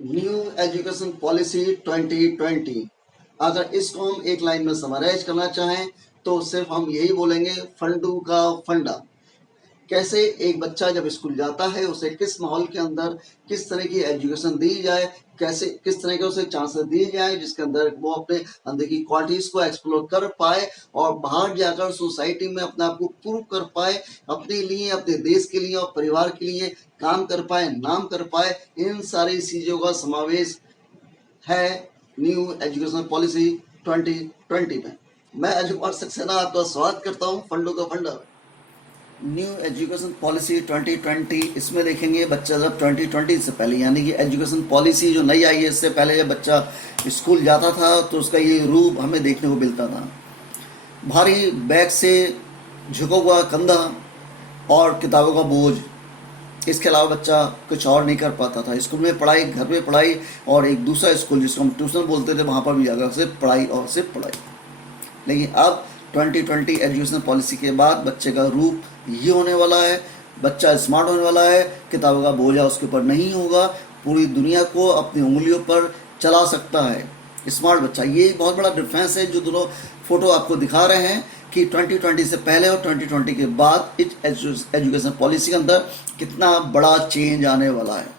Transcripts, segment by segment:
New education policy 2020। अगर इसको हम एक लाइन में समराइज करना चाहें तो सिर्फ हम यही बोलेंगे, फंडू का फंडा। कैसे एक बच्चा जब स्कूल जाता है उसे किस माहौल के अंदर किस तरह की एजुकेशन दी जाए, कैसे किस तरह के उसे चांसेस दिए जाए जिसके अंदर वो अपने अंदर की क्वालिटीज को एक्सप्लोर कर पाए और बाहर जाकर सोसाइटी में अपने आप को प्रूव कर पाए, अपने लिए, अपने देश के लिए और परिवार के लिए काम कर पाए, नाम कर पाए। इन सारी चीज़ों का समावेश है न्यू एजुकेशन पॉलिसी 2020 में। मैं अजय कुमार सक्सेना आपका स्वागत करता हूँ फंडों का फंडा। न्यू एजुकेशन पॉलिसी 2020, इसमें देखेंगे बच्चा जब 2020 से पहले, यानी कि एजुकेशन पॉलिसी जो नई आई है इससे पहले जब बच्चा स्कूल जाता था तो उसका ये रूप हमें देखने को मिलता था। भारी बैग से झुका हुआ कंधा और किताबों का बोझ, इसके अलावा बच्चा कुछ और नहीं कर पाता था। स्कूल में पढ़ाई, घर में पढ़ाई और एक दूसरा स्कूल जिसको हम ट्यूशन बोलते थे वहाँ पर भी जाकर सिर्फ पढ़ाई और सिर्फ पढ़ाई। लेकिन अब 2020 एजुकेशन पॉलिसी के बाद बच्चे का रूप ये होने वाला है, बच्चा स्मार्ट होने वाला है, किताबों का बोझा उसके ऊपर नहीं होगा, पूरी दुनिया को अपनी उंगलियों पर चला सकता है स्मार्ट बच्चा। ये बहुत बड़ा डिफरेंस है जो दोनों फोटो आपको दिखा रहे हैं कि 2020 से पहले और 2020 के बाद इस एजुकेशन पॉलिसी के अंदर कितना बड़ा चेंज आने वाला है।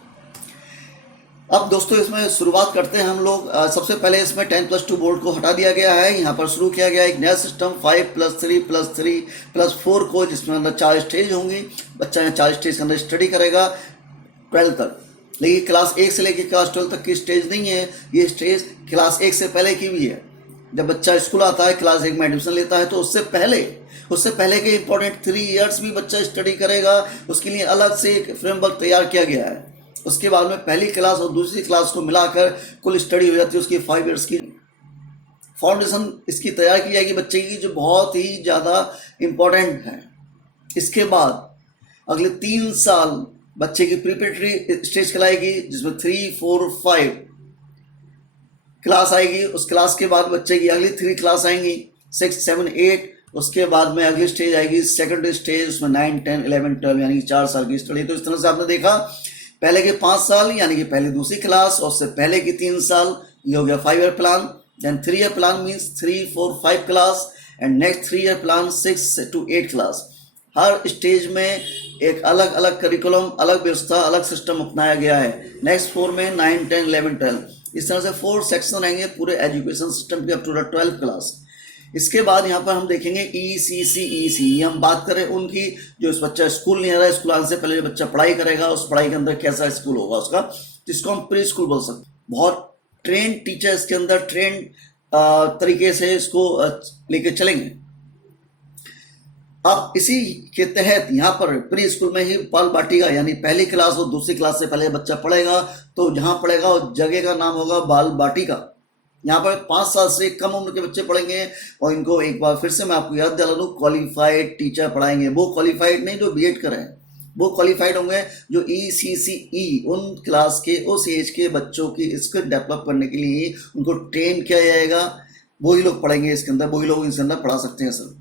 अब दोस्तों इसमें शुरुआत करते हैं हम लोग। सबसे पहले इसमें 10+2 बोर्ड को हटा दिया गया है। यहाँ पर शुरू किया गया एक नया सिस्टम 5+3+3+4 को, जिसमें अंदर 4 स्टेज होंगी। बच्चा यहाँ 4 स्टेज के अंदर स्टडी करेगा 12 तक। लेकिन क्लास 1 से लेकर क्लास 12 तक की स्टेज नहीं है, ये स्टेज क्लास 1 से पहले की भी है। जब बच्चा स्कूल आता है, क्लास 1 में एडमिशन लेता है, तो उससे पहले के इंपॉर्टेंट 3 ईयर्स भी बच्चा स्टडी करेगा। उसके लिए अलग से एक फ्रेमवर्क तैयार किया गया है। उसके बाद में पहली क्लास और दूसरी क्लास को मिलाकर कुल स्टडी हो जाती है उसकी 5 ईयर्स की। फाउंडेशन इसकी तैयार की जाएगी बच्चे की, जो बहुत ही ज़्यादा इम्पोर्टेंट है। इसके बाद अगले 3 साल बच्चे की प्रिपरेटरी स्टेज कहलाएगी, जिसमें 3, 4, 5 क्लास आएगी। उस क्लास के बाद बच्चे की अगली 3 क्लास आएंगी, 6, 7, 8। उसके बाद में अगली स्टेज आएगी सेकेंडरी स्टेज, उसमें 9, 10, 11, 12 यानी कि 4 साल की स्टडी। तो इस तरह से आपने देखा पहले के 5 साल यानी कि पहले दूसरी क्लास, और उससे पहले की 3 साल, ये हो गया 5 year plan. Then 3 year plan means 3, 4, 5 class, and next 3 year plan 6 to 8 class. हर स्टेज में एक अलग अलग करिकुलम, अलग व्यवस्था, अलग सिस्टम अपनाया गया है। नेक्स्ट 4 में 9, 10, 11, 12, इस तरह से 4 सेक्शन आएंगे पूरे एजुकेशन सिस्टम के अप टू 12 क्लास। इसके बाद यहाँ पर हम देखेंगे ECC हम बात करें उनकी, जो इस बच्चा स्कूल नहीं आ रहा है, स्कूल आने से पहले जो बच्चा पढ़ाई करेगा उस पढ़ाई के अंदर कैसा स्कूल होगा उसका, जिसको हम प्री स्कूल बोल सकते हैं। बहुत ट्रेन टीचर इसके अंदर ट्रेन तरीके से इसको लेके चलेंगे। अब इसी के तहत यहाँ पर प्री स्कूल में ही बाल बाटिका यानी पहली क्लास और दूसरी क्लास से पहले बच्चा पढ़ेगा, तो जहाँ पढ़ेगा उस जगह का नाम होगा बाल बाटिका। यहाँ पर 5 साल से कम उम्र के बच्चे पढ़ेंगे, और इनको एक बार फिर से मैं आपको याद दिला दूँ, क्वालिफाइड टीचर पढ़ाएंगे। वो क्वालिफाइड नहीं जो बीएड करें, वो क्वालिफाइड होंगे जो ECCE उन क्लास के उस एज के बच्चों की स्किल डेवलप करने के लिए उनको ट्रेन किया जाएगा। वही लोग पढ़ेंगे इसके अंदर, वही लोग इसके अंदर पढ़ा सकते हैं सर।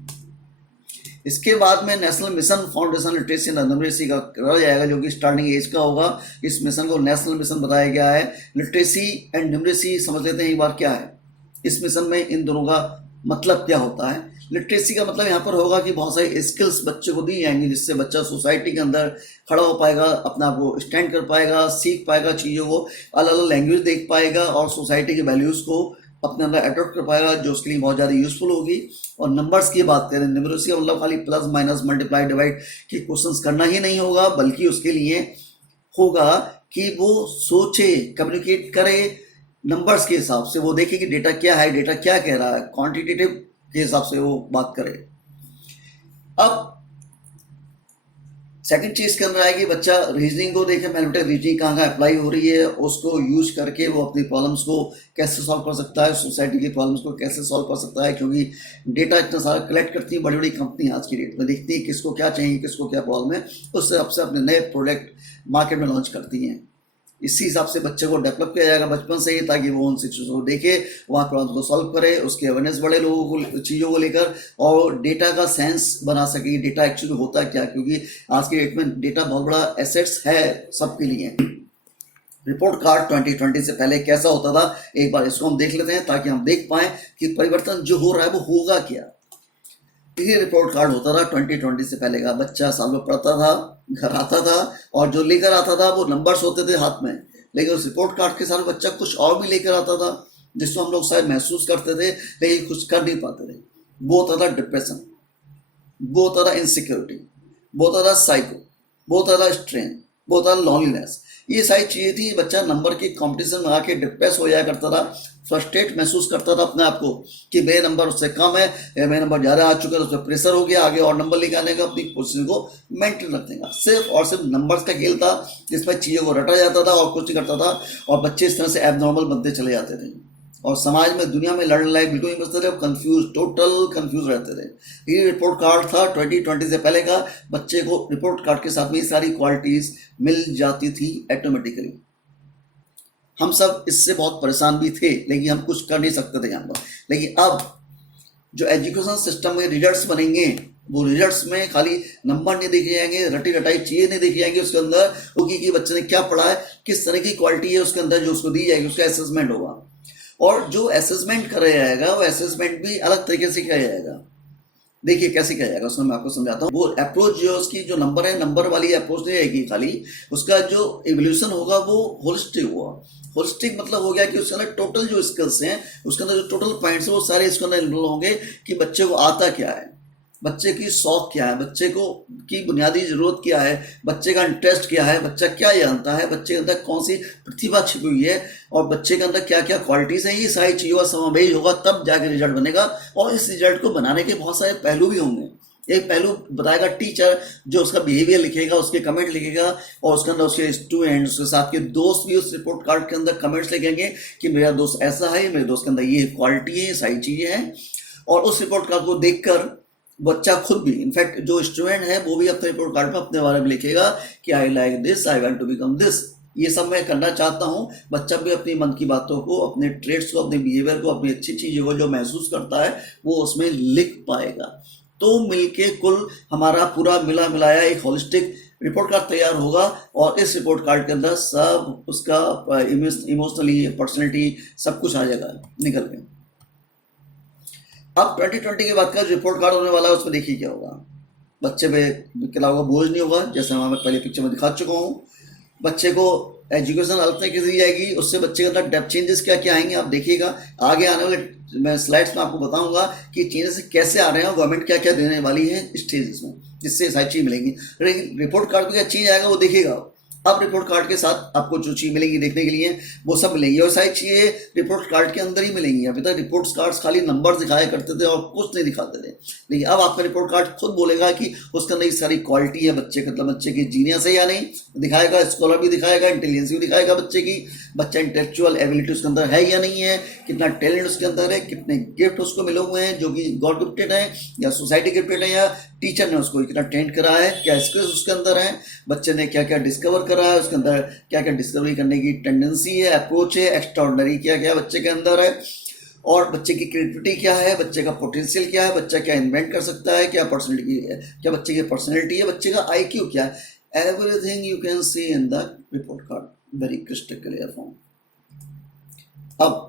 इसके बाद में national mission foundation literacy and numeracy का करा जाएगा, जो कि स्टार्टिंग एज का होगा। इस मिशन को नेशनल मिशन बताया गया है। लिटरेसी एंड न्यूमरेसी समझ लेते हैं एक बार क्या है। इस मिशन में इन दोनों का मतलब क्या होता है। लिटरेसी का मतलब यहाँ पर होगा कि बहुत सारी स्किल्स बच्चे को दी जाएंगी, जिससे बच्चा सोसाइटी के अंदर खड़ा हो पाएगा, अपना आप को स्टैंड कर पाएगा, सीख पाएगा चीज़ों को, अलग अलग लैंग्वेज देख पाएगा और सोसाइटी के वैल्यूज़ को अपने अंदर अडॉप्ट कर पाएगा, जो उसके लिए बहुत ज़्यादा यूजफुल होगी। और नंबर्स की बात करें, न्यूमरेसी का मतलब खाली प्लस माइनस मल्टीप्लाई डिवाइड के क्वेश्चंस करना ही नहीं होगा, बल्कि उसके लिए होगा कि वो सोचे, कम्युनिकेट करे नंबर्स के हिसाब से, वो देखे कि डेटा क्या है, डेटा क्या कह रहा है, क्वांटिटेटिव के हिसाब से वो बात करे। अब सेकंड चीज के अंदर आएगी, बच्चा रीजनिंग को देखे, मैथमेटिकल रीजनिंग कहाँ कहाँ अप्लाई हो रही है, उसको यूज करके वो अपनी प्रॉब्लम्स को कैसे सॉल्व कर सकता है, सोसाइटी की प्रॉब्लम्स को कैसे सॉल्व कर सकता है। क्योंकि डेटा इतना सारा कलेक्ट करती है बड़ी बड़ी कंपनी आज की डेट में, देखती है किसको क्या चाहिए, किसको क्या प्रॉब्लम है, उससे सबसे अपने नए प्रोडक्ट मार्केट में लॉन्च करती हैं। इसी हिसाब से बच्चे को डेवलप किया जाएगा बचपन से ही, ताकि वो उन चीज़ों को देखे, वहाँ प्रॉब्लम को सॉल्व करे, उसके अवेयरनेस बढ़े लोगों को चीज़ों को लेकर, और डेटा का सेंस बना सके डेटा एक्चुअली होता क्या। क्योंकि आज के डेट में डेटा बहुत बड़ा एसेट्स है सबके लिए। रिपोर्ट कार्ड 2020 से पहले कैसा होता था, एक बार इसको हम देख लेते हैं ताकि हम देख पाएं कि परिवर्तन जो हो रहा है वो होगा क्या। ये रिपोर्ट कार्ड होता था 2020 से पहले का। बच्चा साल में पढ़ता था, घर आता था और जो लेकर आता था वो नंबर्स होते थे हाथ में, लेकिन उस रिपोर्ट कार्ड के साथ बच्चा कुछ और भी लेकर आता था जिसको हम लोग शायद महसूस करते थे लेकिन कुछ कर नहीं पाते थे। वो होता था डिप्रेशन, वो होता था इनसिक्योरिटी, वो होता था साइको, वो होता था स्ट्रेन, वो होता था लॉनलीनेस। ये सारी चीज़ें थी। बच्चा नंबर के कंपटीशन में आके डिप्रेस हो जाया करता था, फ्रस्ट्रेट महसूस करता था अपने आप को कि मेरे नंबर उससे कम है या मेरे नंबर ज़्यादा आ चुके हैं, उस पर प्रेशर हो गया आगे और नंबर लेके आने का, अपनी पोजीशन को मेंटेन रखने का। सिर्फ और सिर्फ नंबर्स का खेल था जिसमें चीज़ों को रटा जाता था और कुछ नहीं करता था और बच्चे इस तरह से एबनॉर्मल बनते चले जाते थे और समाज में दुनिया में लड़ने लायक बिल्कुल नहीं बचते थे, कंफ्यूज, टोटल कंफ्यूज रहते थे। ये रिपोर्ट कार्ड था 2020 से पहले का। बच्चे को रिपोर्ट कार्ड के साथ में सारी क्वालिटीज मिल जाती थी ऑटोमेटिकली। हम सब इससे बहुत परेशान भी थे लेकिन हम कुछ कर नहीं सकते थे यहाँ पर। लेकिन अब जो एजुकेशन सिस्टम में रिजल्ट्स बनेंगे वो रिजल्ट्स में खाली नंबर नहीं देखे जाएंगे, रटी रटाई चीज़ें नहीं देखी जाएंगी, उसके अंदर होगी कि बच्चे ने क्या पढ़ा है, किस तरह की क्वालिटी है उसके अंदर जो उसको दी जाएगी, उसका असेसमेंट होगा। और जो असेसमेंट कराया जाएगा वो असेसमेंट भी अलग तरीके से किया जाएगा। देखिए कैसे किया जाएगा, उसमें मैं आपको समझाता हूँ। वो अप्रोच जो उसकी जो नंबर है, नंबर वाली अप्रोच नहीं रहेगी खाली, उसका जो इवोल्यूशन होगा वो होलिस्टिक हुआ। होलिस्टिक मतलब हो गया कि उसके अंदर टोटल जो स्किल्स हैं, उसके अंदर जो टोटल पॉइंट्स हैं वो सारे इसके अंदर इन्वॉल्व होंगे कि बच्चे को आता क्या है, बच्चे की शौक क्या है, बच्चे को की बुनियादी ज़रूरत क्या है, बच्चे का इंटरेस्ट क्या है, बच्चा क्या जानता है, बच्चे के अंदर कौन सी प्रतिभा छिपी हुई है और बच्चे के अंदर क्या क्या क्वालिटीज़ हैं। ये सारी चीज़ों का समावेश होगा तब जाके रिजल्ट बनेगा। और इस रिजल्ट को बनाने के बहुत सारे पहलू भी होंगे। एक पहलू बताएगा टीचर, जो उसका बिहेवियर लिखेगा, उसके कमेंट लिखेगा और उसके अंदर उसके स्टूडेंट्स, उसके साथ के दोस्त भी उस रिपोर्ट कार्ड के अंदर कमेंट्स लिखेंगे कि मेरा दोस्त ऐसा है, मेरे दोस्त के अंदर ये क्वालिटी है, ये सारी चीज़ें हैं। और उस रिपोर्ट कार्ड को देखकर बच्चा खुद भी, इनफैक्ट जो स्टूडेंट है वो भी अपने रिपोर्ट कार्ड पर अपने बारे में लिखेगा कि I like this, I want to become this, ये सब मैं करना चाहता हूँ। बच्चा भी अपनी मन की बातों को, अपने ट्रेड्स को, अपने बिहेवियर को, अपनी अच्छी चीज़ों को जो महसूस करता है वो उसमें लिख पाएगा। तो मिलके कुल हमारा पूरा मिला मिलाया एक होलिस्टिक रिपोर्ट कार्ड तैयार होगा और इस रिपोर्ट कार्ड के अंदर सब उसका इमोशनली, पर्सनैलिटी सब कुछ आ जाएगा निकल के। अब 2020 के बाद का रिपोर्ट कार्ड होने वाला है उसमें देखिए क्या होगा। बच्चे पे क्या होगा, बोझ नहीं होगा, जैसे मैं पहले पिक्चर में दिखा चुका हूँ। बच्चे को एजुकेशन अलग तरीके से दी जाएगी, उससे बच्चे के अंदर डेप्थ चेंजेस क्या क्या आएंगे आप देखिएगा। आगे आने वाले मैं स्लाइड्स में आपको बताऊंगा कि चेंजेस कैसे आ रहे हैं और गवर्नमेंट क्या क्या देने वाली है स्टेजेस में, जिससे सारी चीज़ मिलेंगी। रिपोर्ट कार्ड में क्या चीज़ आएगा वो देखिएगा। अब रिपोर्ट कार्ड के साथ आपको जो चीज़ मिलेंगी देखने के लिए वो सब मिलेंगी और सारी चीज़ें रिपोर्ट कार्ड के अंदर ही मिलेंगी। अभी तक रिपोर्ट कार्ड्स खाली नंबर दिखाया करते थे और कुछ नहीं दिखाते थे, लेकिन अब आपका रिपोर्ट कार्ड खुद बोलेगा कि उसके अंदर सारी क्वालिटी है बच्चे, मतलब बच्चे की जीनियस है या नहीं दिखाएगा, स्कॉलर भी दिखाएगा, इंटेलिजेंस भी दिखाएगा बच्चे की, बच्चा इंटेलेक्चुअल एबिलिटी उसके अंदर है या नहीं है, कितना टैलेंट उसके अंदर है, कितने गिफ्ट उसको मिले हुए हैं जो कि गॉड गिफ्टेड है या सोसाइटी गिफ्टेड है या टीचर ने उसको कितना ट्रेंड करा है, क्या स्किल्स उसके अंदर है, बच्चे ने क्या क्या डिस्कवर करा है, उसके अंदर क्या क्या डिस्कवरी करने की टेंडेंसी है, अप्रोच है, एक्स्ट्राऑर्डिनरी क्या क्या बच्चे के अंदर है, और बच्चे की क्रिएटिविटी क्या है, बच्चे का पोटेंशियल क्या है, बच्चा क्या इन्वेंट कर सकता है, क्या पर्सनैलिटी है, क्या बच्चे की पर्सनैलिटी है, बच्चे का IQ क्या है। Everything you can see in the report card, very crystal clear form. अब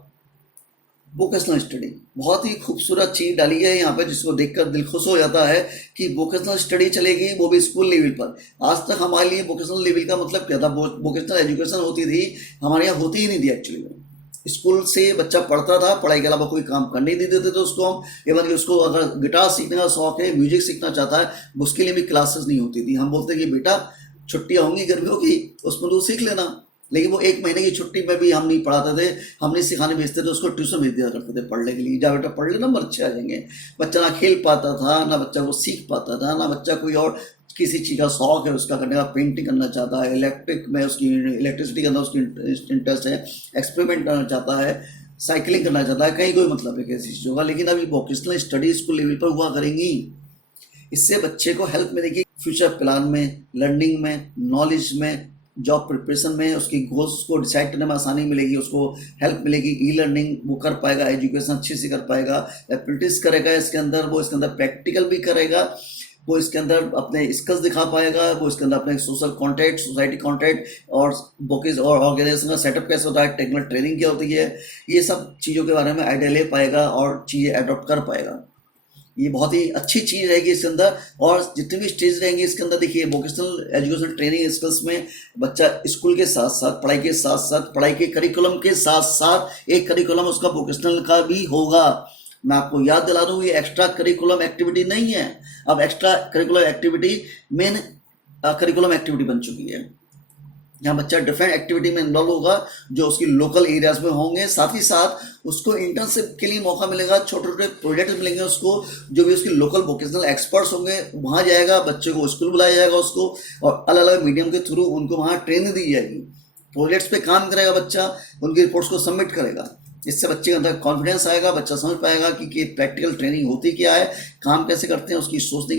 वोकेशनल स्टडी, बहुत ही खूबसूरत चीज़ डाली है यहाँ पे जिसको देखकर दिल खुश हो जाता है कि वोकेशनल स्टडी चलेगी, वो भी स्कूल लेवल पर। आज तक हमारे लिए वोकेशनल लेवल का मतलब क्या था, वोकेशनल एजुकेशन होती थी हमारे यहाँ, होती ही नहीं थी एक्चुअली में। स्कूल से बच्चा पढ़ता था, पढ़ाई के अलावा कोई काम करने नहीं देते थे उसको हम। इवन कि उसको अगर गिटार सीखने का शौक है, म्यूजिक सीखना चाहता है, उसके लिए भी क्लासेस नहीं होती थी। हम बोलते कि बेटा छुट्टियाँ होंगी गर्मियों की, उसमें तो सीख लेना, लेकिन वो 1 महीने की छुट्टी में भी हम नहीं पढ़ाते थे, हम नहीं सिखाने भेजते थे, उसको ट्यूशन भेज दिया करते थे पढ़ने के लिए। जा बेटा पढ़ ले, नंबर अच्छे आ जाएंगे। बच्चा ना खेल पाता था, ना बच्चा वो सीख पाता था, ना बच्चा कोई और किसी चीज़ का शौक है उसका करने का, पेंटिंग करना चाहता है, इलेक्ट्रिक में उसकी इलेक्ट्रिसिटी के अंदर उसकी इंटरेस्ट है, एक्सपेरिमेंट करना चाहता है, साइकिलिंग करना चाहता है, कहीं कोई मतलब है किसी चीज़ का। लेकिन अभी वोकेशनल स्टडीज स्कूल लेवल पर हुआ करेंगी, इससे बच्चे को हेल्प मिलेगी फ्यूचर प्लान में, लर्निंग में, नॉलेज में, जॉब प्रिपरेशन में, उसकी गोल्स को डिसाइड करने में आसानी मिलेगी, उसको हेल्प मिलेगी। ई लर्निंग वो कर पाएगा, एजुकेशन अच्छे से कर पाएगा, प्रैक्टिस करेगा इसके अंदर, वो इसके अंदर प्रैक्टिकल भी करेगा, वो इसके अंदर अपने स्किल्स दिखा पाएगा, वो इसके अंदर अपने सोशल कॉन्टैक्ट, सोसाइटी कॉन्टैक्ट और बुकिंग और ऑर्गेनाइजेशन का सेटअप कैसे होता है, टेक्निकल ट्रेनिंग क्या होती है, ये सब चीज़ों के बारे में आइडिया ले पाएगा और चीज़ें अडॉप्ट कर पाएगा। ये बहुत ही अच्छी चीज़ रहेगी इसके अंदर। और जितनी भी स्टेज रहेंगी इसके अंदर, देखिए वोकेशनल एजुकेशन ट्रेनिंग स्किल्स में बच्चा स्कूल के साथ साथ, पढ़ाई के साथ साथ, पढ़ाई के करिकुलम के साथ साथ एक करिकुलम उसका वोकेशनल का भी होगा। मैं आपको याद दिला दूँ, ये एक्स्ट्रा करिकुलम एक्टिविटी नहीं है, अब extra curriculum activity main curriculum activity बन चुकी है। यहाँ बच्चा डिफरेंट एक्टिविटी में इन्वॉल्व होगा जो उसकी लोकल एरियाज में होंगे, साथ ही साथ उसको इंटर्नशिप के लिए मौका मिलेगा, छोटे छोटे प्रोजेक्ट मिलेंगे उसको, जो भी उसके लोकल वोकेशनल एक्सपर्ट्स होंगे वहाँ जाएगा, बच्चे को स्कूल बुलाया जाएगा उसको, और अलग अलग मीडियम के थ्रू उनको वहाँ ट्रेनिंग दी जाएगी। प्रोजेक्ट्स पे काम करेगा बच्चा, उनकी रिपोर्ट्स को सबमिट करेगा। इससे बच्चे के अंदर कॉन्फिडेंस आएगा, बच्चा समझ पाएगा कि प्रैक्टिकल ट्रेनिंग होती क्या है, काम कैसे करते हैं, उसकी सोचने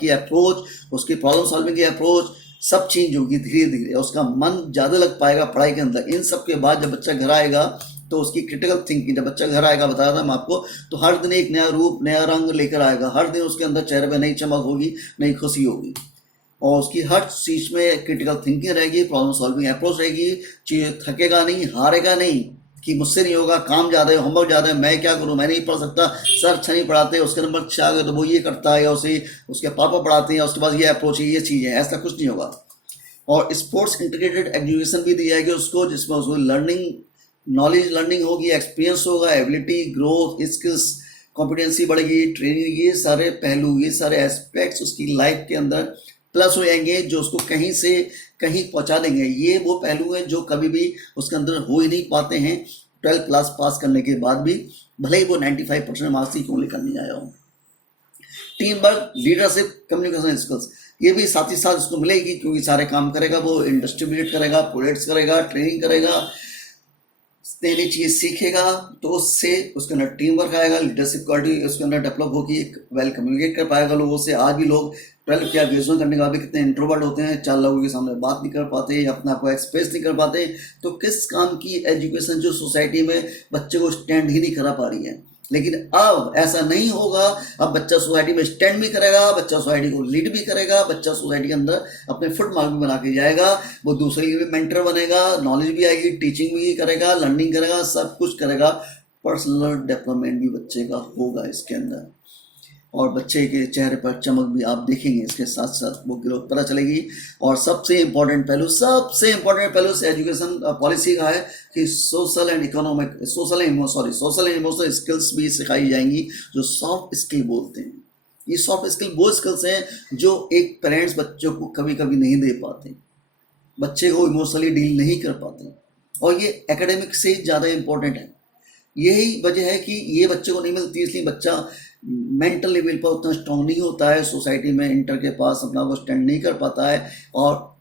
की अप्रोच, उसकी प्रॉब्लम सॉल्विंग की अप्रोच, सब चेंज होगी धीरे धीरे, उसका मन ज़्यादा लग पाएगा पढ़ाई के अंदर। इन सब के बाद जब बच्चा घर आएगा तो उसकी क्रिटिकल थिंकिंग, जब बच्चा घर आएगा, बता रहा था मैं आपको, तो हर दिन एक नया रूप, नया रंग लेकर आएगा, हर दिन उसके अंदर चेहरे पे नई चमक होगी, नई खुशी होगी, और उसकी हर चीज़ में क्रिटिकल थिंकिंग रहेगी, प्रॉब्लम सॉल्विंग अप्रोच रहेगी, चीज़ें थकेगा नहीं, हारेगा नहीं कि मुझसे नहीं होगा, काम ज़्यादा है, होमवर्क ज़्यादा है, मैं क्या करूँ, मैं नहीं पढ़ सकता, सर अच्छा नहीं पढ़ाते, उसके नंबर अच्छा आ गए तो वो ये करता है, या उसके पापा पढ़ाते हैं, उसके पास ये अप्रोच है, ये चीज़ है, ऐसा कुछ नहीं होगा। और स्पोर्ट्स इंटीग्रेटेड एजुकेशन भी दी जाएगी उसको, जिसमें उसको लर्निंग, नॉलेज लर्निंग होगी, एक्सपीरियंस होगा, एबिलिटी, ग्रोथ, स्किल्स, कॉम्पिटेंसी बढ़ेगी, ट्रेनिंग, ये सारे पहलू, ये सारे एस्पेक्ट्स उसकी लाइफ के अंदर प्लस हो जाएंगे, जो उसको कहीं से कहीं पहुंचा देंगे। ये वो पहलू हैं जो कभी भी उसके अंदर हो ही नहीं पाते हैं 12th क्लास पास करने के बाद भी, भले ही वो 95% मार्क्स ही क्यों लेकर नहीं आया हो। Team work, leadership, communication skills, ये भी साथ ही साथ उसको मिलेगी, क्योंकि सारे काम करेगा वो, डिस्ट्रीब्यूट करेगा, प्रोजेक्ट्स करेगा, ट्रेनिंग करेगा, नई नई चीज़ सीखेगा, तो उससे उसके अंदर टीम वर्क आएगा, लीडरशिप क्वालिटी उसके अंदर डेवलप होगी, वेल कम्युनिकेट कर पाएगा लोगों से। आज भी लोग 12th या ग्रेजुएशन करने के बाद भी कितने इंट्रोवर्ट होते हैं, 4 लोगों के सामने बात नहीं कर पाते, अपना को एक्सप्रेस नहीं कर पाते, तो किस काम की एजुकेशन जो सोसाइटी में बच्चे को स्टैंड ही नहीं करा पा रही है। लेकिन अब ऐसा नहीं होगा, अब बच्चा सोसाइटी में स्टैंड भी करेगा, बच्चा सोसाइटी को लीड भी करेगा, बच्चा सोसाइटी के अंदर अपने फुटमार्क भी बना के जाएगा, वो दूसरे के भी मेंटर बनेगा, नॉलेज भी आएगी, टीचिंग भी करेगा, लर्निंग करेगा, सब कुछ करेगा, पर्सनल डेवलपमेंट भी बच्चे का होगा इसके अंदर, और बच्चे के चेहरे पर चमक भी आप देखेंगे, इसके साथ साथ वो ग्रोथ पता चलेगी। और सबसे इम्पोर्टेंट पहलू से एजुकेशन पॉलिसी का है कि सोशल एंड इमोशनल स्किल्स भी सिखाई जाएंगी, जो सॉफ्ट स्किल बोलते हैं। ये सॉफ्ट स्किल वो स्किल्स हैं जो एक पेरेंट्स बच्चों को कभी कभी नहीं दे पाते, बच्चे को इमोशनली डील नहीं कर पाते, और ये एकेडमिक से ज़्यादा इम्पोर्टेंट है। यही वजह है कि ये बच्चे को नहीं मिलती, इसलिए बच्चा मेंटल लेवल पर उतना स्ट्रांग नहीं होता है, सोसाइटी में इंटर के पास अपना वो स्टैंड नहीं कर पाता है, और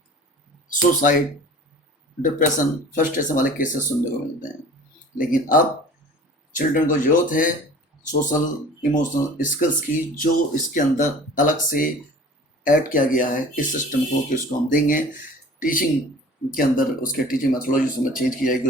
सुसाइड, डिप्रेशन, फ्रस्ट्रेशन वाले केसेस सुनने को मिलते हैं। लेकिन अब चिल्ड्रन को जरूरत है सोशल इमोशनल स्किल्स की, जो इसके अंदर अलग से ऐड किया गया है इस सिस्टम को, कि उसको हम देंगे। टीचिंग के अंदर उसके टीचिंग मैथोलॉजी उसमें चेंज की जाएगी,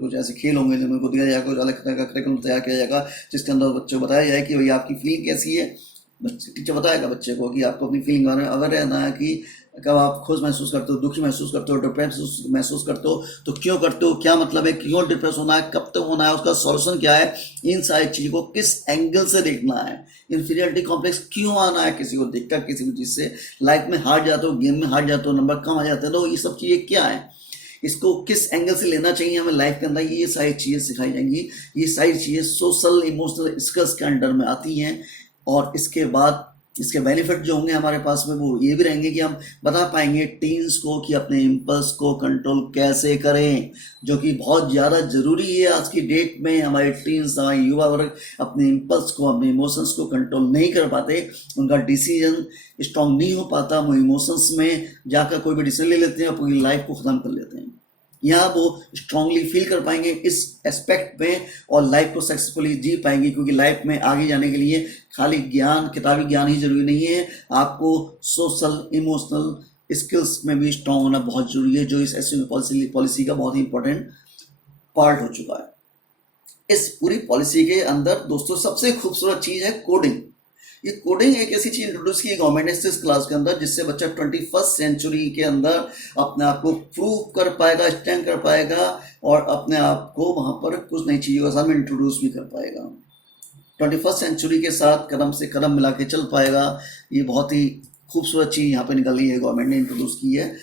कुछ ऐसे खेल होंगे जिनमें उनको दिया जाएगा, कुछ अलग तरह का करिकुलम तैयार किया जाएगा, जिसके अंदर बच्चों को बताया जाए कि भाई आपकी फीलिंग कैसी है। टीचर बताएगा बच्चे को कि आपको अपनी फीलिंग बारे में अवेयर रहना है, कि कब आप खुश महसूस करते हो, दुखी महसूस करते हो, डिप्रेस महसूस करते हो, तो क्यों करते हो, क्या मतलब है, क्यों डिप्रेस होना है, कब तक होना है, उसका सॉल्यूशन क्या है, इन सारी चीज़ों को किस एंगल से देखना है, इन्फीरियरिटी कॉम्प्लेक्स क्यों आना है किसी को देखकर, किसी भी चीज़ से लाइफ में हार जाते हो, गेम में हार जाते हो, नंबर कम आ जाते हैं, तो ये सब चीज़ें क्या है, इसको किस एंगल से लेना चाहिए हमें लाइफ के अंदर, ये सारी चीज़ें सिखाई जाएंगी। ये सारी चीज़ें सोशल इमोशनल स्किल्स के अंडर में आती हैं, और इसके बाद इसके बेनिफिट जो होंगे हमारे पास में, वो ये भी रहेंगे कि हम बता पाएंगे टीन्स को कि अपने इम्पल्स को कंट्रोल कैसे करें, जो कि बहुत ज़्यादा ज़रूरी है आज की डेट में। हमारे टीन्स, हमारे युवा वर्ग अपने इम्पल्स को, अपने इमोशंस को कंट्रोल नहीं कर पाते, उनका डिसीजन स्ट्रांग नहीं हो पाता, वो इमोशंस में जाकर कोई भी डिसीजन ले लेते हैं और पूरी लाइफ को ख़त्म कर लेते हैं। यहाँ वो स्ट्रांगली फील कर पाएंगे इस एस्पेक्ट में, और लाइफ को सक्सेसफुली जी पाएंगे, क्योंकि लाइफ में आगे जाने के लिए खाली ज्ञान, किताबी ज्ञान ही जरूरी नहीं है, आपको सोशल इमोशनल स्किल्स में भी स्ट्रांग होना बहुत जरूरी है, जो इस एजुकेशन पॉलिसी का बहुत ही इंपॉर्टेंट पार्ट हो चुका है। इस पूरी पॉलिसी के अंदर दोस्तों सबसे खूबसूरत चीज़ है कोडिंग। ये कोडिंग एक ऐसी चीज इंट्रोड्यूस की गवर्नमेंट ने इस क्लास के अंदर, जिससे बच्चा 21st सेंचुरी के अंदर अपने आप को प्रूव कर पाएगा, स्टैंड कर पाएगा और अपने आप को वहां पर कुछ नई चीजों के साथ में इंट्रोड्यूस भी कर पाएगा। 21st सेंचुरी के साथ कदम से कदम मिला के चल पाएगा। ये बहुत ही खूबसूरत चीज़ यहाँ पे निकली है, गवर्नमेंट ने इंट्रोड्यूस की है।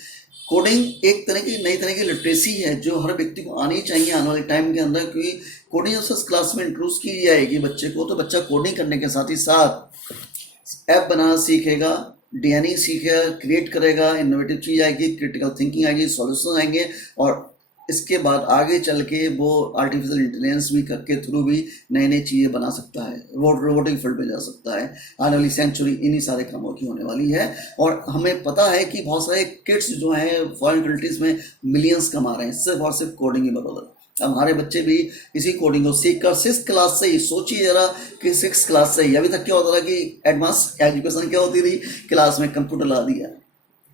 कोडिंग एक तरह की नई तरह की लिटरेसी है जो हर व्यक्ति को आनी चाहिए आने वाले टाइम के अंदर, क्योंकि कोडिंग जब फर्स्ट क्लास में इंट्रोड्यूस की जाएगी बच्चे को, तो बच्चा कोडिंग करने के साथ ही साथ ऐप बनाना सीखेगा, डिजाइनिंग सीखेगा, क्रिएट करेगा, इनोवेटिव चीज़ आएगी, क्रिटिकल थिंकिंग आएगी, सॉल्यूशन आएंगे और इसके बाद आगे चल के वो आर्टिफिशियल इंटेलिजेंस भी करके थ्रू भी नई नई चीज़ें बना सकता है, रोबोटिक फील्ड में जा सकता है। आने वाली सेंचुरी इन्हीं सारे कामों की होने वाली है। और हमें पता है कि बहुत सारे किड्स जो हैं फॉरेन कंट्रीज में मिलियंस कमा रहे हैं सिर्फ और सिर्फ कोडिंग की बदौलत। अब हमारे बच्चे भी इसी कोडिंग को सीख कर 6th क्लास से ही, सोचिए जरा कि 6th क्लास से ही, अभी तक क्या होता था कि एडवांस एजुकेशन क्या होती थी, क्लास में कंप्यूटर ला दिया,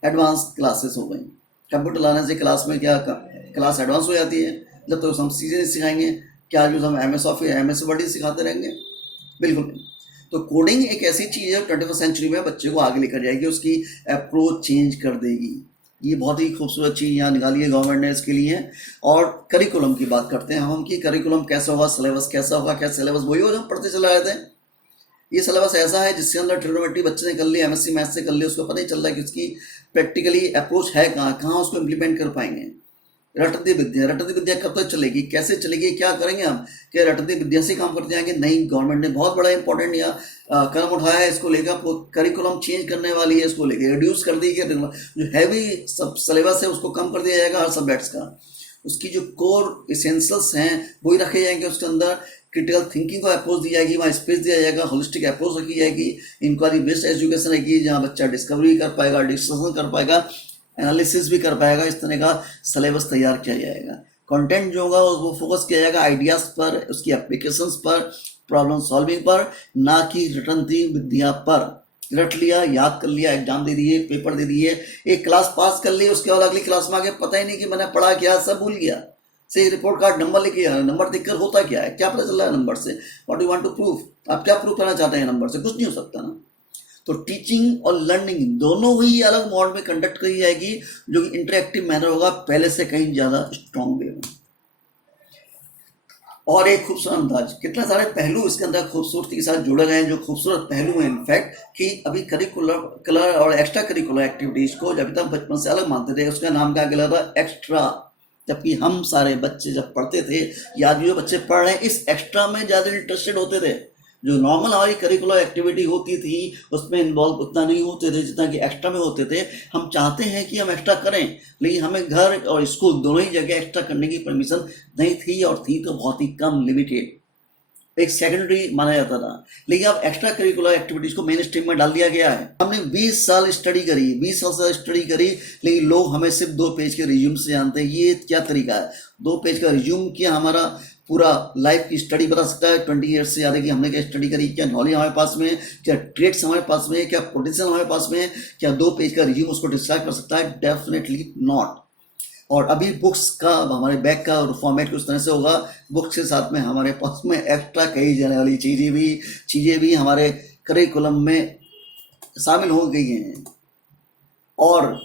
एडवांस क्लासेस हो गई। कंप्यूटर लाने से क्लास में क्या क्लास एडवांस हो जाती है, जब तो हम चीज़ें सिखाएंगे क्या जो हम MS ऑफिस MS वर्ड ही सिखाते रहेंगे, बिल्कुल नहीं। तो कोडिंग एक ऐसी चीज़ है 21st सेंचुरी में बच्चे को आगे लेकर जाएगी, उसकी अप्रोच चेंज कर देगी। ये बहुत ही खूबसूरत चीज़ यहाँ निकाली है गवर्नमेंट ने इसके लिए। और करिकुलम की बात करते हैं हम कि करिकुलम कैसा होगा, सिलेबस कैसा होगा। क्या सिलेबस वही हो जो हम पढ़ते चले आए थे? ये सिलेबस ऐसा है जिसके अंदर ट्रिग्नोमेट्री बच्चे ने कर ली, MSc मैथ्स से कर ली, उसको पता ही चल रहा है कि उसकी प्रैक्टिकली अप्रोच है कहाँ उसको इम्प्लीमेंट कर पाएंगे। रटती विद्या कब तक चलेगी, कैसे चलेगी, क्या करेंगे हम? क्या रटती विद्या से काम करते जाएंगे? नहीं, गवर्नमेंट ने बहुत बड़ा इंपॉर्टेंट यहाँ कदम उठाया है, इसको लेकर करिकुलम चेंज करने वाली है, इसको लेकर रिड्यूस कर दी है, जो हैवी सब सिलेबस है उसको कम कर दिया जाएगा हर सब्जेक्ट्स का। उसकी जो कोर इसेंशियल्स हैं वही रखे जाएंगे उसके अंदर। क्रिटिकल थिंकिंग को अप्रोच दी जाएगी, वहाँ स्पेस दिया जाएगा, होलिस्टिक अप्रोच रखी जाएगी, इंक्वायरी बेस्ड एजुकेशन रहेगी जहाँ बच्चा डिस्कवरी कर पाएगा, डिस्कशन कर पाएगा, एनालिसिस भी कर पाएगा। इस तरह का सिलेबस तैयार किया जाएगा। कंटेंट जो होगा वो फोकस किया जाएगा आइडियाज़ पर, उसकी एप्लीकेशंस पर, प्रॉब्लम सॉल्विंग पर, ना कि रटंती विद्या पर। रट लिया, याद कर लिया, एग्जाम दे दिए, पेपर दे दिए, एक क्लास पास कर ली, उसके बाद अगली क्लास में आगे पता ही नहीं कि मैंने पढ़ा क्या, सब भूल गया। से रिपोर्ट कार्ड नंबर लिखे आ रहा है, नंबर देखकर होता क्या है, क्या पता चल रहा है नंबर से? What you want to prove? आप क्या प्रूव करना चाहते हैं नंबर से? कुछ नहीं हो सकता ना। तो टीचिंग और लर्निंग दोनों ही अलग मोड में कंडक्ट करी जाएगी, जो कि इंटरेक्टिव मैनर होगा, पहले से कहीं ज़्यादा स्ट्रॉन्ग वे में। और एक खूबसूरत अंदाज, कितने सारे पहलू इसके अंदर खूबसूरती के साथ जुड़े गए हैं, जो खूबसूरत पहलू हैं इनफैक्ट, कि अभी करिकुलर और एक्स्ट्रा करिकुलर एक्टिविटीज़ को जब तक बचपन से अलग मानते थे, उसका नाम क्या गया था? एक्स्ट्रा। जबकि हम सारे बच्चे जब पढ़ते थे, या जो बच्चे पढ़ रहे हैं इस एक्स्ट्रा में ज़्यादा इंटरेस्टेड होते थे। जो नॉर्मल हमारी करिकुलर एक्टिविटी होती थी उसमें इन्वॉल्व उतना नहीं होते थे जितना कि एक्स्ट्रा में होते थे। हम चाहते हैं कि हम एक्स्ट्रा करें, लेकिन हमें घर और स्कूल दोनों ही जगह एक्स्ट्रा करने की परमिशन नहीं थी, और थी तो बहुत ही कम, लिमिटेड, एक सेकेंडरी माना जाता था। लेकिन अब एक्स्ट्रा करिकुलर एक्टिविटीज़ को मेन स्ट्रीम में डाल दिया गया है। हमने 20 साल स्टडी करी, 20 साल से स्टडी करी, लेकिन लोग हमें सिर्फ 2 पेज के रिज्यूम से जानते हैं। ये क्या तरीका है? 2 पेज का रिज्यूम किया, हमारा पूरा लाइफ की स्टडी बता सकता है 20 ईयर्स से ज़्यादा की हमने क्या स्टडी करी, क्या नॉलेज हमारे पास में है, क्या ट्रेड्स हमारे पास में है, क्या पोटेंशियल हमारे पास में है? क्या 2 पेज का रिज्यूम उसको डिस्क्राइब कर सकता है? Definitely not. और अभी बुक्स का हमारे बैग का फॉर्मेट कुछ तरह से होगा, बुक्स के साथ में हमारे पास में एक्स्ट्रा कही जाने वाली चीज़ें भी हमारे करिकुलम में शामिल हो गई हैं। और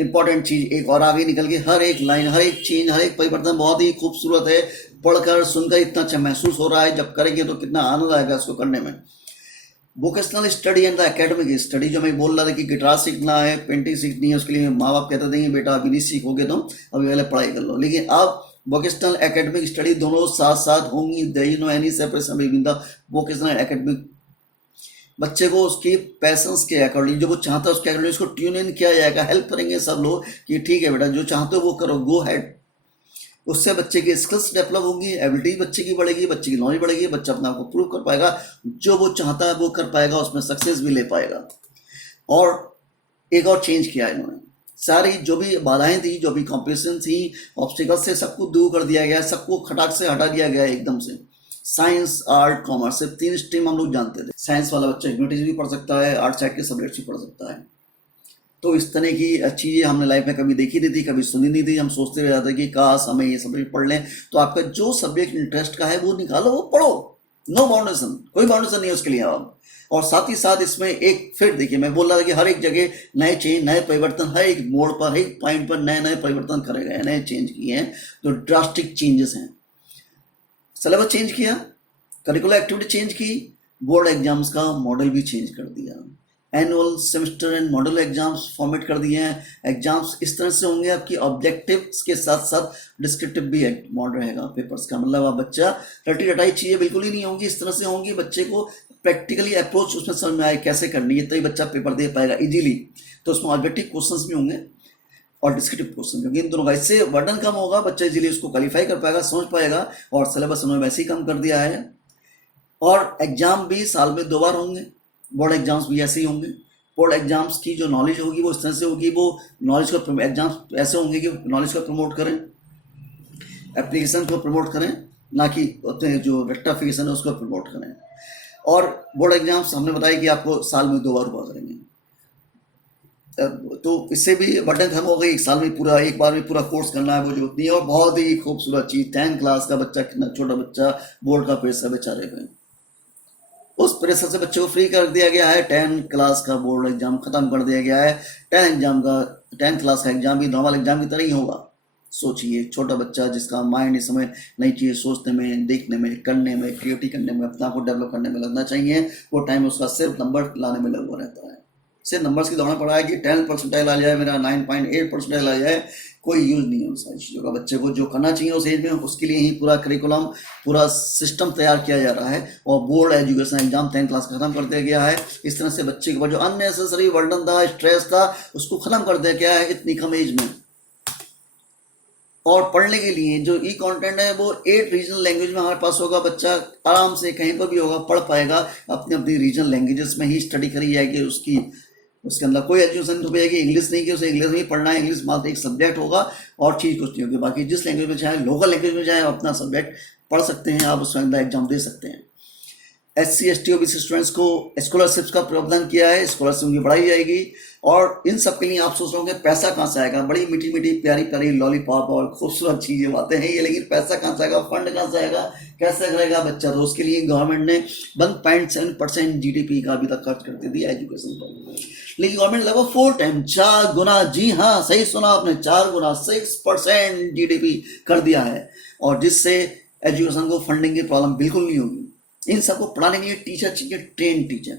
इम्पॉर्टेंट चीज़ एक और आगे निकल के, हर एक लाइन, हर एक चेंज, हर एक परिवर्तन बहुत ही खूबसूरत है। पढ़कर सुनकर इतना अच्छा महसूस हो रहा है, जब करेंगे तो कितना आनंद आएगा इसको करने में। Vocational study and the academic study, जो मैं बोल रहा था कि गिटार सीखना है, पेंटिंग सीखनी है, उसके लिए माँ बाप कहते थे बेटा अभी नहीं सीखोगे तो अभी पहले पढ़ाई कर लो। लेकिन अब वोकेशनल एकेडमिक स्टडी दोनों साथ साथ होंगी। There is no any separation between the vocational academic. बच्चे को उसके पैशंस के अकॉर्डिंग, जो वो चाहता है उसके अकॉर्डिंग उसको ट्यून इन किया जाएगा। हेल्प करेंगे सब लोग कि ठीक है बेटा जो चाहते हो वो करो, गो हैड। उससे बच्चे की स्किल्स डेवलप होंगी, एबिलिटी बच्चे की बढ़ेगी, बच्चे की नॉलेज बढ़ेगी, बच्चा अपने आप को प्रूव कर पाएगा, जो वो चाहता है वो कर पाएगा, उसमें सक्सेस भी ले पाएगा। और एक और चेंज किया है इन्होंने, सारी जो भी बाधाएं थी, जो भी कॉम्पिटिशन थी, ऑब्स्टिकल्स से सबको दूर कर दिया गया, सबको खटाक से हटा दिया गया एकदम से। साइंस, आर्ट, कॉमर्स, सिर्फ 3 स्ट्रीम हम लोग जानते थे। साइंस वाला बच्चा ह्यूमैनिटीज भी पढ़ सकता है, आर्ट साइड के सब्जेक्ट्स भी पढ़ सकता है। तो इस तरह की चीज़ें हमने लाइफ में कभी देखी नहीं थी, कभी सुनी नहीं थी। हम सोचते रह जाते कि काश हमें ये सब्जेक्ट पढ़ लें। तो आपका जो सब्जेक्ट इंटरेस्ट का है वो निकालो, वो पढ़ो। नो बाउंडेशन, कोई बाउंडेशन नहीं है उसके लिए अब। और साथ ही साथ इसमें एक फिर देखिए, मैं बोल रहा था कि हर एक जगह नए चेंज, नए परिवर्तन, हर एक मोड़ पर, हर एक पॉइंट पर नए नए परिवर्तन करे गए, नए चेंज किए हैं, जो ड्रास्टिक चेंजेस हैं। सिलेबस चेंज किया, करिकुलर एक्टिविटी चेंज की, बोर्ड एग्जाम्स का मॉडल भी चेंज कर दिया, annual, semester and model exams format कर दिए हैं। एग्जाम्स इस तरह से होंगे आपकी ऑब्जेक्टिव्स के साथ साथ डिस्क्रिप्टिव भी मॉड रहेगा पेपर्स का, मतलब आप बच्चा रटी रटाई चीज़ें बिल्कुल ही नहीं होंगी, इस तरह से होंगी बच्चे को प्रैक्टिकली अप्रोच उसमें समझ में आए कैसे करनी है, तभी बच्चा पेपर दे पाएगा इजीली। तो उसमें ऑब्जेक्टिव क्वेश्चंस भी होंगे और डिस्क्रिप्टिव क्वेश्चन, क्योंकि इन दोनों का, इससे वर्डन कम होगा, बच्चा इजीली उसको क्वालिफाई कर पाएगा, समझ पाएगा। और सिलेबस उन्होंने वैसे ही कम कर दिया है। और एग्जाम भी साल में 2 बार होंगे, बोर्ड एग्जाम्स भी ऐसे ही होंगे। बोर्ड एग्जाम्स की जो नॉलेज होगी वो इस तरह से होगी, वो नॉलेज को, एग्जाम्स ऐसे होंगे कि नॉलेज को प्रमोट करें, एप्लीकेशन को प्रमोट करें, ना कि अपने जो रेक्टिफिकेशन है उसको प्रमोट करें। और बोर्ड एग्जाम्स हमने बताया कि आपको साल में 2 बार हुआ करेंगे, तो इससे भी बर्डन कम हो गई। एक साल में पूरा, एक बार में पूरा कोर्स करना है वो जो होती है। और बहुत ही खूबसूरत चीज़, 10th क्लास का बच्चा, कितना छोटा बच्चा, बोर्ड का प्रेशर बेचारे पे, उस प्रेशर से बच्चे को फ्री कर दिया गया है। 10th क्लास का बोर्ड एग्जाम खत्म कर दिया गया है। 10th क्लास का एग्जाम भी नॉर्मल एग्जाम की तरह ही होगा। सोचिए, छोटा बच्चा जिसका माइंड इस समय नई चीज़ें सोचने में, देखने में, करने में, क्रिएटिविटी करने में, अपना को डेवलप करने में लगना चाहिए, वो टाइम उसका सिर्फ नंबर लाने में लगा रहता है। सिर्फ नंबर्स की दौड़ना पड़ा है कि 10 परसेंटाइल आ जाए, मेरा 9.8 परसेंटाइल आ जाए, कोई यूज़ नहीं है उन सारी चीज़ों का। बच्चे को जो करना चाहिए उस एज में, उसके लिए ही पूरा करिकुलम, पूरा सिस्टम तैयार किया जा रहा है। और board education exam 10th class का खत्म कर दिया गया है। इस तरह से बच्चे के ऊपर जो अननेसेसरी बर्डन था, स्ट्रेस था, उसको खत्म कर दिया गया है इतनी कम एज में। और पढ़ने के लिए जो ई कंटेंट है वो 8 रीजनल लैंग्वेज में हमारे पास होगा। बच्चा आराम से कहीं पर भी होगा, पढ़ पाएगा, अपनी अपनी रीजनल लैंग्वेजेस में ही स्टडी करी जाएगी उसकी। उसके अंदर कोई एजुकेशन तो जाएगी इंग्लिश नहीं, कि उसे इंग्लिश में ही पढ़ना है, इंग्लिश मात्र एक सब्जेक्ट होगा और चीज़ कुछ नहीं होगी। बाकी जिस लैंग्वेज में चाहे, लोकल लैंग्वेज में चाहे, अपना सब्जेक्ट पढ़ सकते हैं, आप उसमें अंदर एग्जाम दे सकते हैं। SC ST OBC स्टूडेंट्स को स्कॉलरशिप्स का प्रावधान किया है, स्कॉलरशिप उनकी बढ़ाई जाएगी। और इन सब के लिए आप सोच रहे होंगे पैसा कहाँ से आएगा, बड़ी मीठी मीठी प्यारी प्यारी लॉलीपॉप और खूबसूरत चीज़ें बातें हैं ये, लेकिन पैसा कहाँ से आएगा, फंड कहाँ से आएगा, कैसे करेगा बच्चा। तो उसके लिए गवर्नमेंट ने 1.7% GDP का अभी तक खर्च करती थी एजुकेशन पर, लेकिन गवर्नमेंट लगभग 4 टाइम, 4 गुना, जी हाँ सही सुना आपने, 4 गुना, 6% GDP कर दिया है। और जिससे एजुकेशन को फंडिंग की प्रॉब्लम बिल्कुल नहीं होगी। इन सबको पढ़ाने के लिए टीचर चाहिए, ट्रेन टीचर।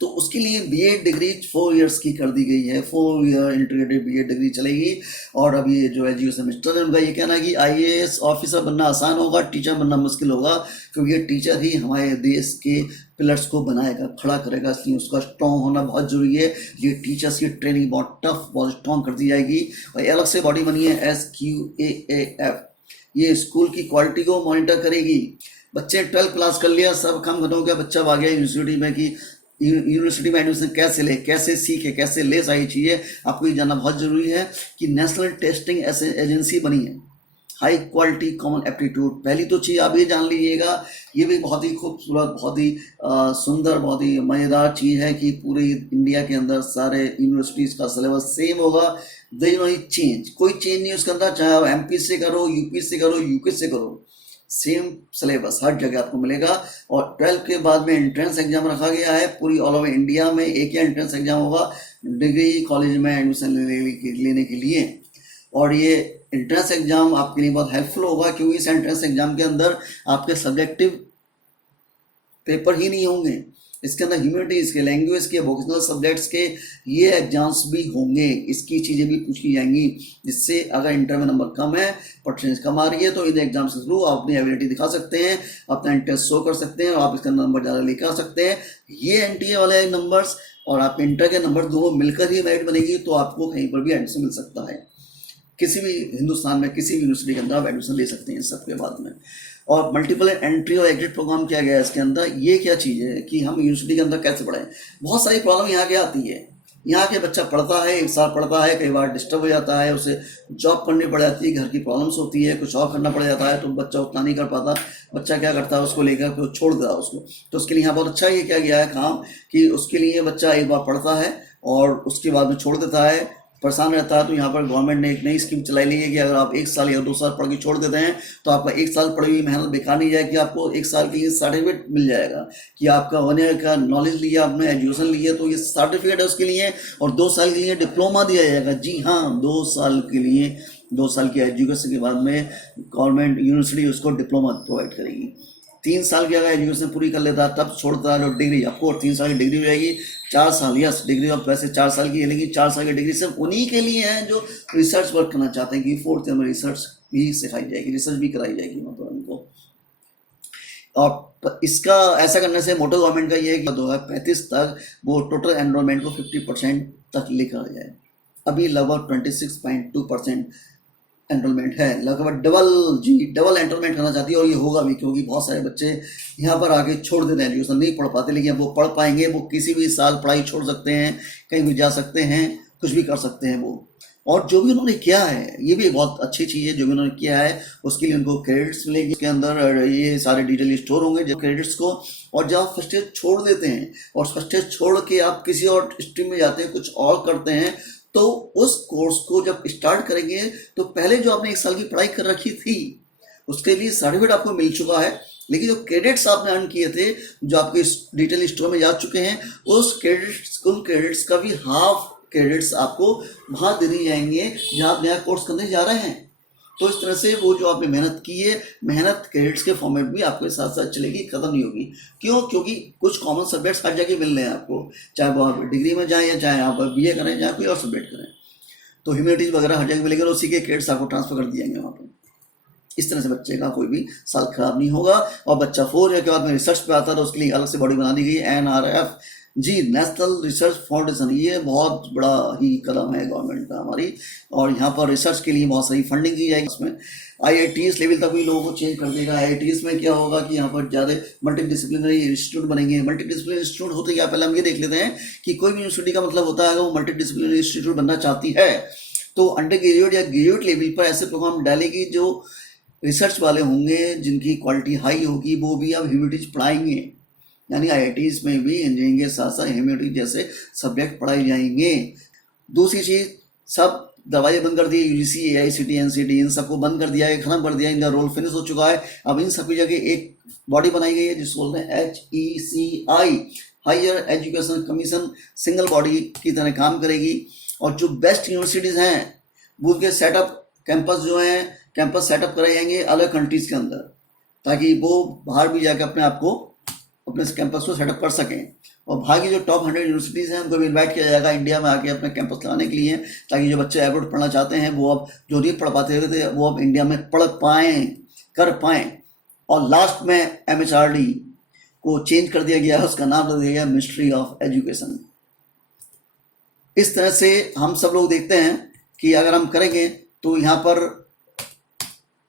तो उसके लिए BEd डिग्री 4 इयर्स की कर दी गई है, 4 ईयर इंटीग्रेटेड BEd डिग्री चलेगी। और अभी जो एजुकेशन मिनिस्टर है उनका ये कहना है कि IAS ऑफिसर बनना आसान होगा, टीचर बनना मुश्किल होगा, क्योंकि ये टीचर ही हमारे देश के पिलर्स को बनाएगा, खड़ा करेगा, इसलिए उसका स्ट्रॉन्ग होना बहुत जरूरी है। ये टीचर्स की ट्रेनिंग बहुत टफ, बहुत स्ट्रॉन्ग कर दी जाएगी। और अलग से बॉडी बनी है SQAAF, ये स्कूल की क्वालिटी को मॉनिटर करेगी। बच्चे 12th क्लास कर लिया, सब काम खत्म हो गया, बच्चा आ गया यूनिवर्सिटी में कि यूनिवर्सिटी में एडमिशन कैसे ले, कैसे सीखे, कैसे ले, सारी चीज़ें आपको ये जानना बहुत ज़रूरी है कि नेशनल टेस्टिंग एजेंसी बनी है, हाई क्वालिटी कॉमन एप्टीट्यूड। पहली तो चीज़ आप ये जान लीजिएगा, ये भी बहुत ही खूबसूरत, बहुत ही सुंदर, बहुत ही मज़ेदार चीज़ है कि पूरी इंडिया के अंदर सारे यूनिवर्सिटीज़ का सिलेबस सेम होगा। देयर इज नो चेंज, कोई चेंज नहीं उसके अंदर, चाहे आप MP से करो, UP से करो, UK से करो, सेम सिलेबस हर जगह आपको मिलेगा। और 12th के बाद में एंट्रेंस एग्जाम रखा गया है, पूरी ऑल ओवर इंडिया में एक ही एंट्रेंस एग्जाम होगा डिग्री कॉलेज में एडमिशन लेने के लिए। और ये एंट्रेंस एग्जाम आपके लिए बहुत हेल्पफुल होगा, क्योंकि इस एंट्रेंस एग्जाम के अंदर आपके सब्जेक्टिव पेपर ही नहीं होंगे, इसके अंदर ह्यूमैनिटीज़ के, लैंग्वेज के, वोकेशनल सब्जेक्ट्स के ये एग्जाम्स भी होंगे, इसकी चीज़ें भी पूछी जाएंगी, जिससे अगर इंटर में नंबर कम है, परसेंटेज कम आ रही है, तो इन एग्जाम्स के थ्रू आप अपनी एबिलिटी दिखा सकते हैं, अपना इंटरेस्ट शो कर सकते हैं और आप इसका नंबर ज़्यादा लेकर आ सकते हैं। ये NTA वाले नंबर्स और आप इंटर के नंबर दोनों मिलकर ही मेरिट बनेगी, तो आपको कहीं पर भी एडमिशन मिल सकता है, किसी भी हिंदुस्तान में किसी भी यूनिवर्सिटी के अंदर आप एडमिशन ले सकते हैं सबके बाद में। और मल्टीपल एंट्री और एग्जिट प्रोग्राम किया गया है इसके अंदर। ये क्या चीज़ है कि हम यूनिवर्सिटी के अंदर कैसे पढ़ें, बहुत सारी प्रॉब्लम यहाँ के आती है। यहाँ के बच्चा पढ़ता है, एक साल पढ़ता है, कई बार डिस्टर्ब हो जाता है, उसे जॉब करनी पड़ जाती है, घर की प्रॉब्लम्स होती है, कुछ और करना पड़ जाता है, तो बच्चा उतना नहीं कर पाता। बच्चा क्या करता है, उसको लेकर फिर छोड़ देता है उसको। तो उसके लिए यहाँ बहुत अच्छा ये किया गया है काम कि उसके लिए बच्चा एक बार पढ़ता है और उसके बाद में छोड़ देता है, परेशान रहता है, तो यहाँ पर गवर्नमेंट ने एक नई स्कीम चलाई ली है कि अगर आप 1 साल या 2 साल पढ़ के छोड़ देते हैं तो आपका 1 साल पढ़ी हुई मेहनत बेकार नहीं जाएगी, आपको 1 साल के लिए सर्टिफिकेट मिल जाएगा कि आपका 1 ईयर का नॉलेज लिया आपने, एजुकेशन लिया, तो ये सर्टिफिकेट है उसके लिए। और 2 साल के लिए डिप्लोमा दिया जाएगा। जी हाँ, 2 साल के लिए, 2 साल की एजुकेशन के बाद में गवर्नमेंट यूनिवर्सिटी उसको डिप्लोमा प्रोवाइड करेगी। 3 साल की अगर एजुकेशन पूरी कर लेता है तब छोड़ता है, और डिग्री आपको 3 साल की डिग्री हो जाएगी। 4 साल, यस, डिग्री अब वैसे 4 साल की है, लेकिन 4 साल की डिग्री सिर्फ उन्हीं के लिए है जो रिसर्च वर्क करना चाहते हैं कि 4th ईयर में रिसर्च भी सिखाई जाएगी, रिसर्च भी कराई जाएगी मतलब उनको। और इसका ऐसा करने से मोटो गवर्नमेंट का ये है कि 2035 तक वो टोटल एनरोलमेंट को 50% तक लेकर आ जाए। अभी लगभग 26.2% एनरोलमेंट है, लगभग डबल एनरोलमेंट करना चाहती है। और ये होगा भी, क्योंकि बहुत सारे बच्चे यहाँ पर आके छोड़ देते हैं, एजुकेशन नहीं पढ़ पाते, लेकिन अब वो पढ़ पाएंगे। वो किसी भी साल पढ़ाई छोड़ सकते हैं, कहीं भी जा सकते हैं, कुछ भी कर सकते हैं वो। और जो भी उन्होंने किया है, ये भी बहुत अच्छी चीज़ है, जो भी उन्होंने किया है उसके लिए उनको क्रेडिट्स मिलेगी। इसके अंदर ये सारे डिटेल स्टोर होंगे जो क्रेडिट्स को। और जब आप फर्स्ट ईयर छोड़ देते हैं और फर्स्ट ईयर छोड़ के आप किसी और स्ट्रीम में जाते हैं, कुछ और करते हैं, तो उस कोर्स को जब स्टार्ट करेंगे तो पहले जो आपने 1 साल की पढ़ाई कर रखी थी उसके लिए सर्टिफिकेट आपको मिल चुका है, लेकिन जो क्रेडिट्स आपने अर्न किए थे, जो आपके डिटेल स्टोर में जा चुके हैं, उन क्रेडिट्स का भी हाफ क्रेडिट्स आपको वहाँ दे दिए जाएंगे जहाँ आप नया कोर्स करने जा रहे हैं। तो इस तरह से वो जो आपने मेहनत की है, मेहनत क्रेडिट्स के फॉर्मेट भी आपके साथ साथ चलेगी, खत्म नहीं होगी। क्यों? क्योंकि कुछ कॉमन सब्जेक्ट्स हर जगह मिल रहे हैं आपको, चाहे वो आप डिग्री में जाएँ या चाहे आप BA करें या कोई और सब्जेक्ट करें, तो ह्यूमैनिटीज़ वगैरह हर जगह मिलेंगे और उसी के क्रेडिट्स आपको ट्रांसफर कर दिए जाएंगे वहाँ पर। इस तरह से बच्चे का कोई भी साल खराब नहीं होगा। और बच्चा 4 ईयर के बाद में रिसर्च पे आता है तो उसके लिए अलग से बॉडी बना दी गई, NRF जी, नेशनल रिसर्च फाउंडेशन। ये बहुत बड़ा ही कदम है गवर्नमेंट का हमारी, और यहाँ पर रिसर्च के लिए बहुत सारी फंडिंग की जाएगी। उसमें IITs लेवल तक भी लोगों को चेंज कर देगा। IITs में क्या होगा कि यहाँ पर ज़्यादा मल्टी डिसिप्लिनरी इंस्टीट्यूट बनेंगे। मल्टी डिसिप्लिनरी इंस्टीट्यूट होते क्या, पहले हम ये देख लेते हैं कि कोई भी यूनिवर्सिटी का मतलब होता है अगर वो मल्टी डिसिप्लिनरी इंस्टीट्यूट बनना चाहती है तो अंडर ग्रेजुएट या ग्रेजुएट लेवल पर ऐसे प्रोग्राम डालेगी जो रिसर्च वाले होंगे, जिनकी क्वालिटी हाई होगी, वो भी अब ह्यूमैनिटीज पढ़ाएंगे। यानी IITs में भी इंजीनियरिंग के साथ साथ ह्यूमैनिटीज जैसे सब्जेक्ट पढ़ाए जाएंगे। दूसरी चीज़, सब दवाइयाँ बंद कर दी, UGC, AICTE, NCTE इन सबको बंद कर दिया है, खत्म कर दिया, इनका रोल फिनिश हो चुका है। अब इन सब की जगह एक बॉडी बनाई गई है जिसको बोलते हैं HECI, higher education commission, single body की तरह काम करेगी। और जो बेस्ट यूनिवर्सिटीज़ हैं वो उनके सेटअप कैंपस जो हैं, कैंपस सेटअप कराए जाएंगे अलग कंट्रीज़ के अंदर, ताकि वो बाहर भी जाकर अपने आप को, अपने कैंपस को सेटअप कर सकें। और बाहर की जो टॉप 100 यूनिवर्सिटीज़ हैं उनको भी इन्वाइट किया जाएगा इंडिया में आके अपने कैंपस लगाने के लिए, ताकि जो बच्चे एब्रॉड पढ़ना चाहते हैं वो अब जो नहीं पढ़ पाते थे वो अब इंडिया में पढ़ पाएँ, कर पाएँ। और लास्ट में MHRD को चेंज कर दिया गया है, उसका नाम दे दिया गया मिनिस्ट्री ऑफ एजुकेशन। इस तरह से हम सब लोग देखते हैं कि अगर हम करेंगे तो यहाँ पर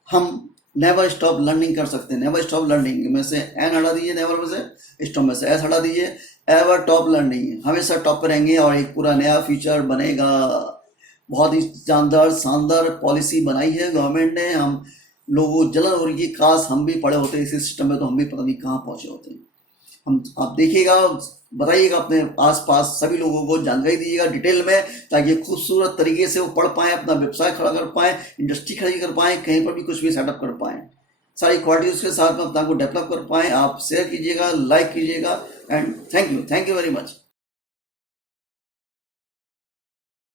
हम नेवर स्टॉप लर्निंग कर सकते हैं। नेवर स्टॉप लर्निंग में से N हटा दीजिए, नेवर में से, स्टॉप में से S हटा दीजिए, एवर टॉप लर्निंग, हमेशा टॉप पर रहेंगे और एक पूरा नया फ्यूचर बनेगा। बहुत ही शानदार पॉलिसी बनाई है गवर्नमेंट ने। हम लोगों जलन हो रही है, काश हम भी पढ़े होते इसी सिस्टम में तो हम भी पता नहीं कहाँ पहुँचे होते। आप देखिएगा, बताइएगा अपने आसपास सभी लोगों को जानकारी दीजिएगा डिटेल में, ताकि खूबसूरत तरीके से वो पढ़ पाएँ, अपना व्यवसाय खड़ा कर पाएँ, इंडस्ट्री खड़ी कर पाएँ, कहीं पर भी कुछ भी सेटअप कर पाएँ, सारी क्वालिटीज़ के साथ में अपना को डेवलप कर पाएँ। आप शेयर कीजिएगा, लाइक कीजिएगा, and thank you very much.